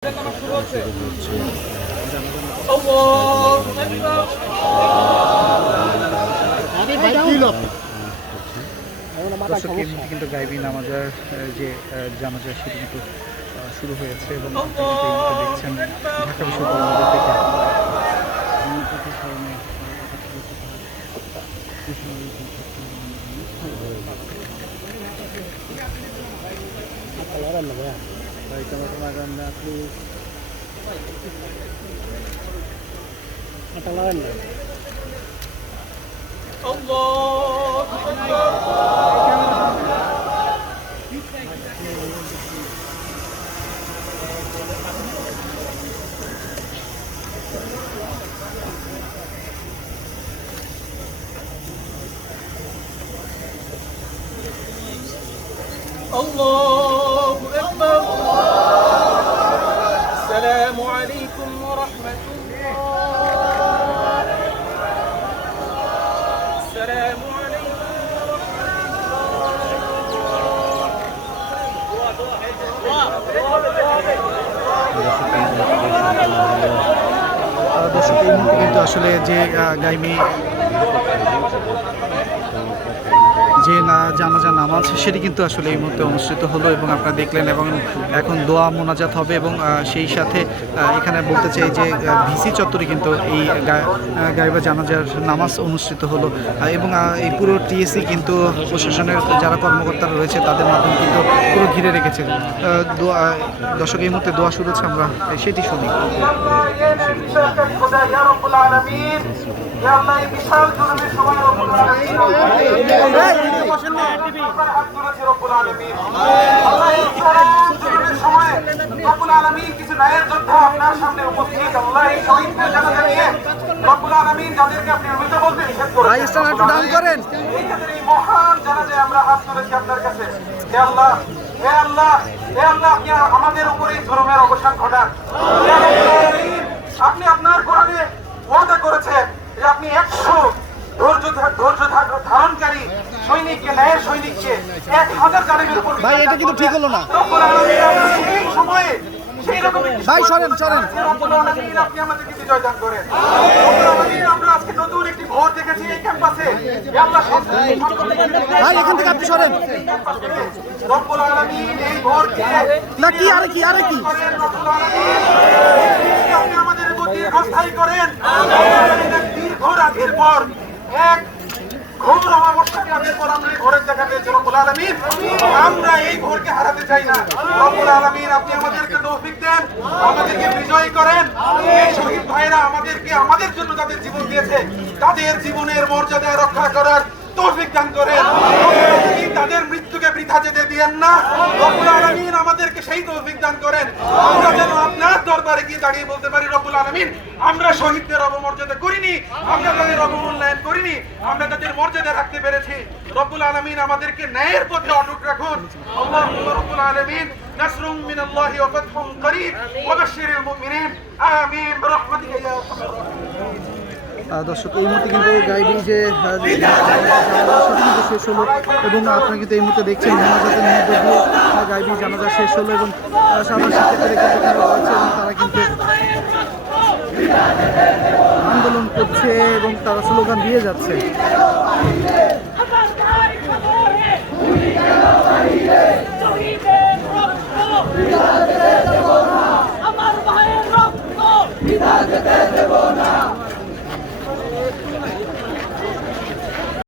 কিন্তু গাইবি নামাজের যে জানাজা সেটি কিন্তু শুরু হয়েছে এবং দেখছেন ঢাকা বিশ্ববিদ্যালয় থেকে الله أكبر. السلام عليكم ورحمة الله. السلام عليكم দর্শক এই মুহূর্তে কিন্তু আসলে যে গাইমি যে জানাজা নামাজ সেটি কিন্তু আসলে এই মুহূর্তে অনুষ্ঠিত হলো এবং আপনারা দেখলেন এবং এখন দোয়া মোনাজাত হবে এবং সেই সাথে এখানে বলতে চাই যে ভিসি চত্বরে কিন্তু এই গাইবা জানাজার নামাজ অনুষ্ঠিত হলো এবং এই পুরো টিএসসি কিন্তু প্রশাসনের যারা কর্মকর্তারা রয়েছে তাদের মাধ্যমে কিন্তু পুরো ঘিরে রেখেছে। দর্শক এই মুহূর্তে দোয়া শুরু হচ্ছে, আমরা সেটি শুনি। কিছু ন্যায়ের যোদ্ধা আপনার সামনে উপস্থিত, আল্লাহ এই শহীদদের জানাজা নিয়ে রব্বুল আলামিন যাদেরকে আপনি মৃত বলতে নিষেধ করেছেন, এই মহান জানাজায় আমরা হাত তুলেছি আপনার কাছে। হে আল্লাহ, হে আল্লাহ, হে আল্লাহ, আপনি আমাদের উপরে জুলুমের অবসান ঘটান। আপনি আপনার কোরআনে ওয়াদা করেছেন যে আপনি 100 ধৈর্য ধারণকারী সৈনিককে, ন্যায়ের সৈনিককে 1000 জালিমের উপর। ভাই এটা কিন্তু ঠিক হলো না সেই সময়ে ভাই, সরেন সরেন। আপনি আমাদেরকে বিজয় দান করেন। আমরা আজকে নতুন একটি ভোর দেখেছি এই ক্যাম্পাসে। ভাই এখান থেকে আপনি সরেন। রব্বুল আলামিন এই ভোরকে না কি আরে কি আরে কি আপনি আমাদের প্রতি দীর্ঘস্থায়ী করেন। দীর্ঘ রাতের পর এক ঘোর অমাবস্যাকে আগের পর আমরা এই ভোরের দেখা পেয়েছি। রব্বুল আলামিন আমরা এই ভোরকে হারাতে চাই না। রব্বুল আলামিন আপনি আমাদেরকে তৌফিক দেন, আমাদেরকে বিজয়ী করেন। এই শহীদ ভাইরা আমাদের জন্য তাদের জীবন দিয়েছে, তাদের জীবনের মর্যাদা রক্ষা করার তৌফিক দান করেন। তাদের মৃত্যুকে বৃথা যেতে দিয়েন না। রব্বুল আলামিন আমাদেরকে সেই তৌফিক দান করেন, আমরা যেন আপনার দরবারে গিয়ে দাঁড়িয়ে বলতে পারি, রব্বুল আলামিন আমরা শহীদদের অবমর্যাদা করিনি, আমরা তাদের অবমূল্যায়ন করিনি, আমরা তাদের মর্যাদা রাখতে পেরেছি। রব্বুল আলামিন আমাদেরকে ন্যায়ের পথে অটুট রাখুন। আল্লাহুম্মা রব্বুল আলামিন নাসরুম মিনাল্লাহি ওয়া ফাতহুন করিব ওয়া বাশশিরিল মুমিনিন আমিন বিরহমাতিকা ইয়া আরহামার রাহিমিন। দর্শক এই মুহূর্তে কিন্তু গাইবি যে সেটি কিন্তু শেষ হলো এবং আপনারা কিন্তু এই মুহূর্তে দেখছেন মোনাজাতের মধ্যে দিয়ে গাইবি জানাজা শেষ হলো এবং সাধারণ শিক্ষার্থীরা কিন্তু এখানে রয়েছে এবং তারা কিন্তু আন্দোলন করছে এবং তারা স্লোগান দিয়ে যাচ্ছে। আমার ভাইয়ের রক্ত